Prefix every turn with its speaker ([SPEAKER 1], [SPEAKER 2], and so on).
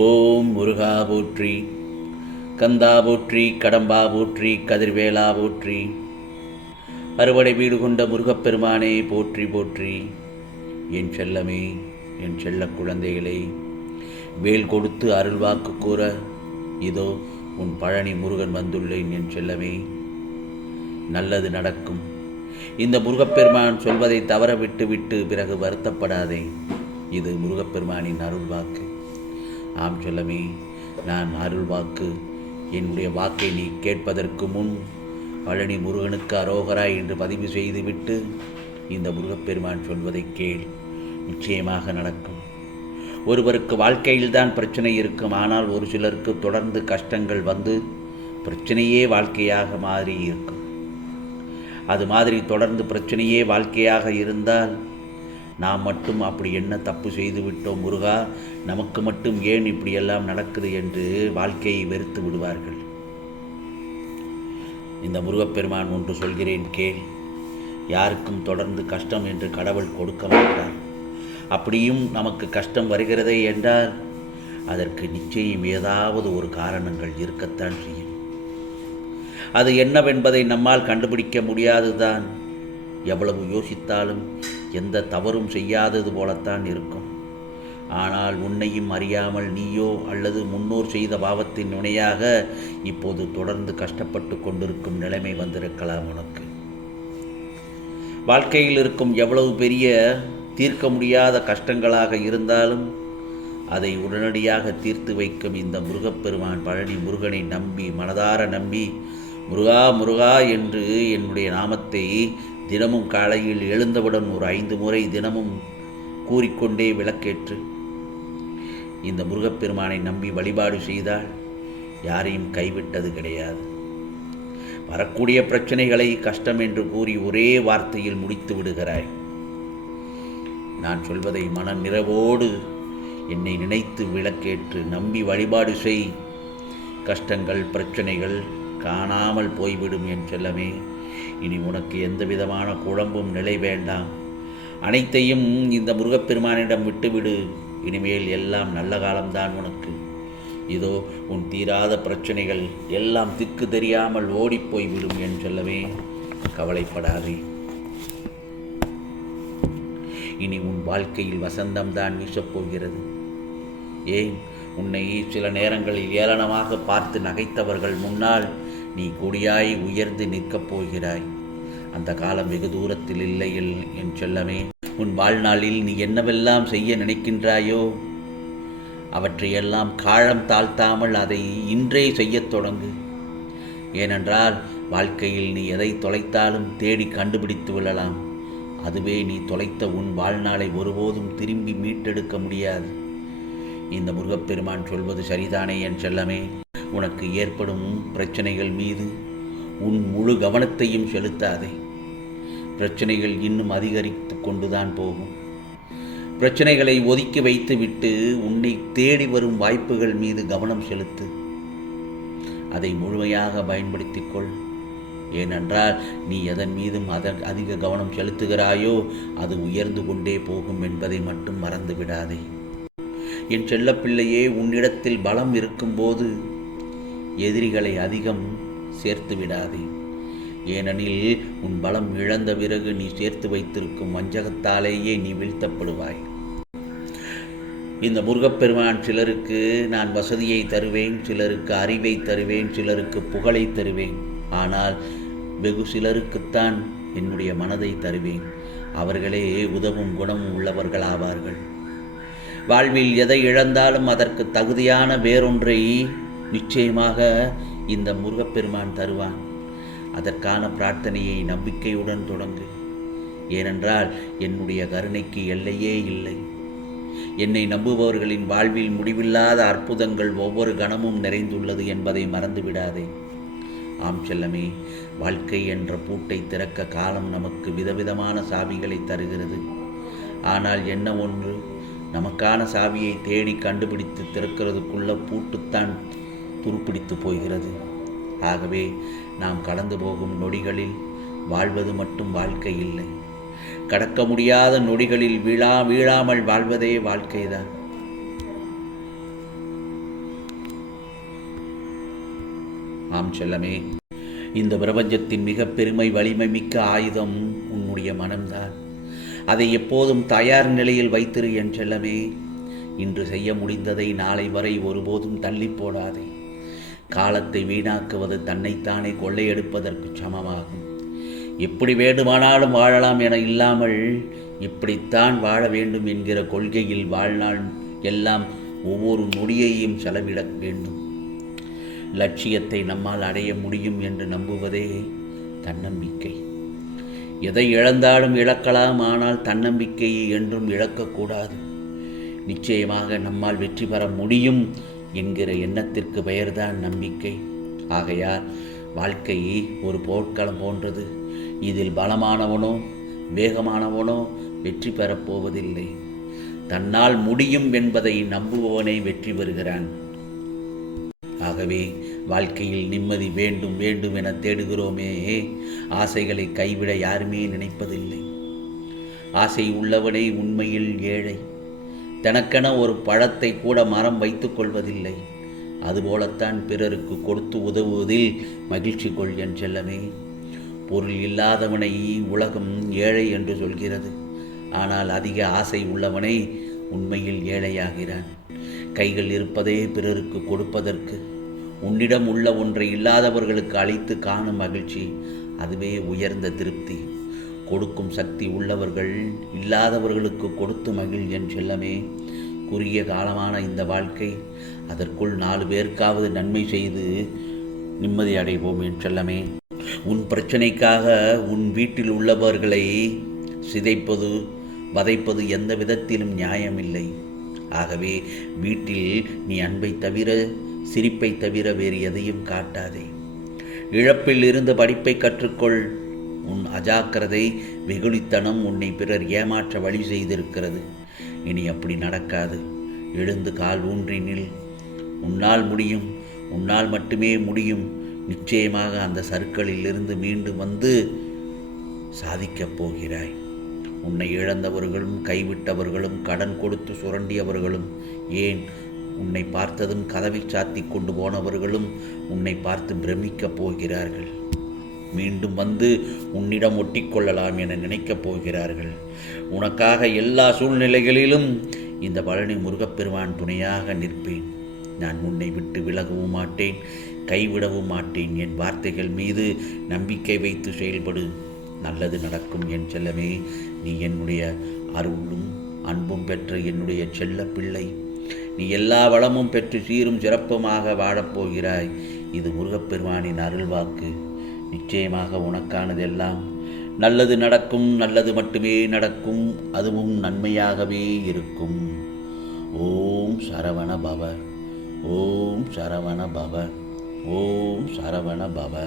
[SPEAKER 1] ஓம் முருகா போற்றி கந்தா போற்றி கடம்பா போற்றி கதிர்வேலா போற்றி அறுவடை வீடு கொண்ட முருகப்பெருமானே போற்றி போற்றி. என் செல்லமே என் செல்ல குழந்தைகளே வேல் கொடுத்து அருள்வாக்கு கூற இதோ உன் பழனி முருகன் வந்துள்ளேன் என் செல்லமே. நல்லது நடக்கும். இந்த முருகப்பெருமான் சொல்வதை தவற விட்டு விட்டு பிறகு வருத்தப்படாதே. இது முருகப்பெருமானின் அருள்வாக்கு ஆம் செல்லமே நான் அருள் வாக்கு. என்னுடைய வாக்கை நீ கேட்பதற்கு முன் பழனி முருகனுக்கு அரோகரா என்று பதிவு செய்துவிட்டு இந்த முருகப்பெருமான் சொல்வதை கேள். நிச்சயமாக நடக்கும். ஒருவருக்கு வாழ்க்கையில்தான் பிரச்சனை இருக்கும். ஆனால் ஒரு சிலருக்கு தொடர்ந்து கஷ்டங்கள் வந்து பிரச்சனையே வாழ்க்கையாக மாறி இருக்கும். அது மாதிரி தொடர்ந்து பிரச்சனையே வாழ்க்கையாக இருந்தால் நாம் மட்டும் அப்படி என்ன தப்பு செய்து விட்டோம் முருகா? நமக்கு மட்டும் ஏன் இப்படியெல்லாம் நடக்குது என்று வாழ்க்கையை வெறுத்து விடுவார்கள்? இந்த முருகப்பெருமான் ஒன்று சொல்கிறேன் கேள். யாருக்கும் தொடர்ந்து கஷ்டம் என்று கடவுள் கொடுக்க மாட்டார். அப்படியும் நமக்கு கஷ்டம் வருகிறதே என்றால் அதற்கு நிச்சயம் ஏதாவது ஒரு காரணங்கள் இருக்கத்தான் செய்யும். அது என்னவென்பதை நம்மால் கண்டுபிடிக்க முடியாதுதான். எவ்வளவு யோசித்தாலும் எந்த தவறும் செய்யாதது போலத்தான் இருக்கும். ஆனால் உன்னையும் அறியாமல் நீயோ அல்லது முன்னோர் செய்த பாவத்தின் வினையாக இப்போது தொடர்ந்து கஷ்டப்பட்டு கொண்டிருக்கும் நிலைமை வந்திருக்கலாம் உனக்கு. வாழ்க்கையில் இருக்கும் எவ்வளவு பெரிய தீர்க்க முடியாத கஷ்டங்களாக இருந்தாலும் அதை உடனடியாக தீர்த்து வைக்கும் இந்த முருகப்பெருமான் பழனி முருகனை நம்பி மனதார நம்பி முருகா முருகா என்று என்னுடைய நாமத்தை தினமும் காலையில் எழுந்தவுடன் ஒரு ஐந்து முறை தினமும் கூறிக்கொண்டே விளக்கேற்று இந்த முருகப்பெருமானை நம்பி வழிபாடு செய்தால் யாரையும் கைவிட்டது கிடையாது. வரக்கூடிய பிரச்சனைகளை கஷ்டம் என்று கூறி ஒரே வார்த்தையில் முடித்து விடுகிறாய். நான் சொல்வதை மன நிறைவோடு என்னை நினைத்து விளக்கேற்று நம்பி வழிபாடு செய். கஷ்டங்கள் பிரச்சனைகள் காணாமல் போய்விடும் என் செல்லமே. இனி உனக்கு எந்த விதமான குழம்பும் நிலை வேண்டாம். அனைத்தையும் இந்த முருகப்பெருமானிடம் விட்டுவிடு. இனிமேல் எல்லாம் நல்ல காலம்தான் உனக்கு. இதோ உன் தீராத பிரச்சனைகள் எல்லாம் திக்கு தெரியாமல் ஓடிப்போய் விடும் என் சொல்லவே கவலைப்படாதே. இனி உன் வாழ்க்கையில் வசந்தம்தான் வீசப்போகிறது ஏன்? உன்னை சில நேரங்களில் ஏளனமாக பார்த்து நகைத்தவர்கள் முன்னால் நீ கொடியாய் உயர்ந்து நிற்கப் போகிறாய். அந்த காலம் வெகு தூரத்தில் இல்லையில் என் செல்லமே. உன் வாழ்நாளில் நீ என்னவெல்லாம் செய்ய நினைக்கின்றாயோ? அவற்றையெல்லாம் காலம் தாழ்த்தாமல் அதை இன்றே செய்யத் தொடங்கு. ஏனென்றால் வாழ்க்கையில் நீ எதை தொலைத்தாலும் தேடி கண்டுபிடித்து விழலாம் அதுவே நீ தொலைத்த உன் வாழ்நாளை ஒருபோதும் திரும்பி மீட்டெடுக்க முடியாது. இந்த முருகப்பெருமான் சொல்வது சரிதானே என் செல்லமே? உனக்கு ஏற்படும் பிரச்சனைகள் மீது உன் முழு கவனத்தையும் செலுத்தாதே. பிரச்சனைகள் இன்னும் அதிகரித்து கொண்டுதான் போகும். பிரச்சனைகளை ஒதுக்கி வைத்துவிட்டு உன்னை தேடி வரும் வாய்ப்புகள் மீது கவனம் செலுத்து. அதை முழுமையாக பயன்படுத்திக்கொள் ஏனென்றால் நீ எதன் மீதும் அதன் அதிக கவனம் செலுத்துகிறாயோ அது உயர்ந்து கொண்டே போகும் என்பதை மட்டும் மறந்து விடாதே என் செல்லப்பிள்ளையே உன்னிடத்தில் பலம் இருக்கும்போது எதிரிகளை அதிகம் சேர்த்து விடாதே. ஏனெனில் உன் பலம் இழந்த பிறகு நீ சேர்த்து வைத்திருக்கும் வஞ்சகத்தாலேயே நீ வீழ்த்தப்படுவாய். இந்த முருகப்பெருமான் சிலருக்கு நான் வசதியை தருவேன் சிலருக்கு அறிவை தருவேன் சிலருக்கு புகழை தருவேன். ஆனால் வெகு சிலருக்குத்தான் என்னுடைய மனதை தருவேன். அவர்களே உதவும் குணம் உள்ளவர்களாவார்கள். வாழ்வில் எதை இழந்தாலும் அதற்கு தகுதியான வேறொன்றை நிச்சயமாக இந்த முருகப்பெருமான் தருவான். அதற்கான பிரார்த்தனையை நம்பிக்கையுடன் தொடங்கு. ஏனென்றால் என்னுடைய கருணைக்கு எல்லையே இல்லை. என்னை நம்புபவர்களின் வாழ்வில் முடிவில்லாத அற்புதங்கள் ஒவ்வொரு கணமும் நிறைந்துள்ளது என்பதை மறந்துவிடாதே. ஆம் செல்லமே வாழ்க்கை என்ற பூட்டை திறக்க காலம் நமக்கு விதவிதமான சாவிகளை தருகிறது. ஆனால் என்ன ஒன்று? நமக்கான சாவியை தேடி கண்டுபிடித்து திறக்கிறதுக்குள்ள பூட்டுத்தான் துருப்பிடித்து போகிறது. ஆகவே நாம் கடந்து போகும் நொடிகளில் வாழ்வது மட்டும் வாழ்க்கை இல்லை. கடக்க முடியாத நொடிகளில் வீழா வீழாமல் வாழ்வதே வாழ்க்கைதான். ஆம் செல்லமே இந்த பிரபஞ்சத்தின் மிக பெருமை வலிமை மிக்க ஆயுதம் உன்னுடைய மனம்தான். அதை எப்போதும் தயார் நிலையில் வைத்திரு என் செல்லமே. இன்று செய்ய முடிந்ததை நாளை வரை ஒருபோதும் தள்ளி போடாதே. காலத்தை வீணாக்குவது தன்னைத்தானே கொள்ளையெடுப்பதற்கு சமமாகும். எப்படி வேண்டுமானாலும் வாழலாம் என இல்லாமல் இப்படித்தான் வாழ வேண்டும் என்கிற கொள்கையில் வாழ்நாள் எல்லாம் ஒவ்வொரு நொடியையும் செலவிட வேண்டும். லட்சியத்தை நம்மால் அடைய முடியும் என்று நம்புவதே தன்னம்பிக்கை. எதை இழந்தாலும் இழக்கலாம் ஆனால் தன்னம்பிக்கையை என்றும் இழக்கக்கூடாது. நிச்சயமாக நம்மால் வெற்றி பெற முடியும் என்கிற எண்ணத்திற்கு பெயர்தான் நம்பிக்கை. ஆகையால் வாழ்க்கையே ஒரு போர்க்களம் போன்றது. இதில் பலமானவனோ வேகமானவனோ வெற்றி பெறப் போவதில்லை. தன்னால் முடியும் என்பதை நம்புபவனே வெற்றி பெறுகிறான். ஆகவே வாழ்க்கையில் நிம்மதி வேண்டும் வேண்டும் என தேடுகிறோமே. ஆசைகளை கைவிட யாருமே நினைப்பதில்லை. ஆசை உள்ளவனே உண்மையில் ஏழை. தனக்கென ஒரு பழத்தை கூட மரம் வைத்துக் கொள்வதில்லை. அதுபோலத்தான் பிறருக்கு கொடுத்து உதவுவதில் மகிழ்ச்சி கொள் என் செல்லமே. பொருள் இல்லாதவனை உலகம் ஏழை என்று சொல்கிறது. ஆனால் அதிக ஆசை உள்ளவனை உண்மையில் ஏழையாகிறான். கைகள் இருப்பதே பிறருக்கு கொடுப்பதற்கு. உன்னிடம் உள்ள ஒன்றை இல்லாதவர்களுக்கு அளித்து காணும் மகிழ்ச்சி அதுவே உயர்ந்த திருப்தி. கொடுக்கும் சக்தி உள்ளவர்கள் இல்லாதவர்களுக்கு கொடுத்து மகிழ் என் செல்லமே. குறுகிய காலமான இந்த வாழ்க்கை அதற்குள் நாலு பேருக்காவது நன்மை செய்து நிம்மதி அடைவோம் என் செல்லமே. உன் பிரச்சனைக்காக உன் வீட்டில் உள்ளவர்களை சிதைப்பது வதைப்பது எந்த விதத்திலும் நியாயமில்லை. ஆகவே வீட்டில் நீ அன்பை தவிர சிரிப்பை தவிர வேறு எதையும் காட்டாதே. இழப்பில் இருந்து படிப்பை கற்றுக்கொள். உன் அஜாக்கிரதை வெகுளித்தனம் உன்னை பிறர் ஏமாற்ற வழி செய்திருக்கிறது. இனி அப்படி நடக்காது. எழுந்து கால் ஊன்றி நில். உன்னால் முடியும். உன்னால் மட்டுமே முடியும். நிச்சயமாக அந்த சருக்களிலிருந்து இருந்து மீண்டும் வந்து சாதிக்கப் போகிறாய். உன்னை இழந்தவர்களும் கைவிட்டவர்களும் கடன் கொடுத்து சுரண்டியவர்களும் ஏன் உன்னை பார்த்ததும் கதவை சாத்தி கொண்டு போனவர்களும் உன்னை பார்த்து பிரமிக்கப் போகிறார்கள். மீண்டும் வந்து உன்னிடம் ஒட்டிக்கொள்ளலாம் என நினைக்கப் போகிறார்கள். உனக்காக எல்லா சூழ்நிலைகளிலும் இந்த பழனி முருகப்பெருமான் துணையாக நிற்பேன். நான் உன்னை விட்டு விலகவும் மாட்டேன் கைவிடவும் மாட்டேன். என் வார்த்தைகள் மீது நம்பிக்கை வைத்து செயல்படு. நல்லது நடக்கும் என் செல்லமே நீ என்னுடைய அருளும் அன்பும் பெற்ற என்னுடைய செல்ல பிள்ளை. நீ எல்லா வளமும் பெற்று சீரும் சிறப்புமாக வாழப்போகிறாய். இது முருகப்பெருமானின் அருள்வாக்கு. நிச்சயமாக உனக்கானதெல்லாம் நல்லது நடக்கும் நல்லது மட்டுமே நடக்கும் அதுவும் நன்மையாகவே இருக்கும். ஓம் சரவண பவ ஓம் சரவண பவ ஓம் சரவண பவ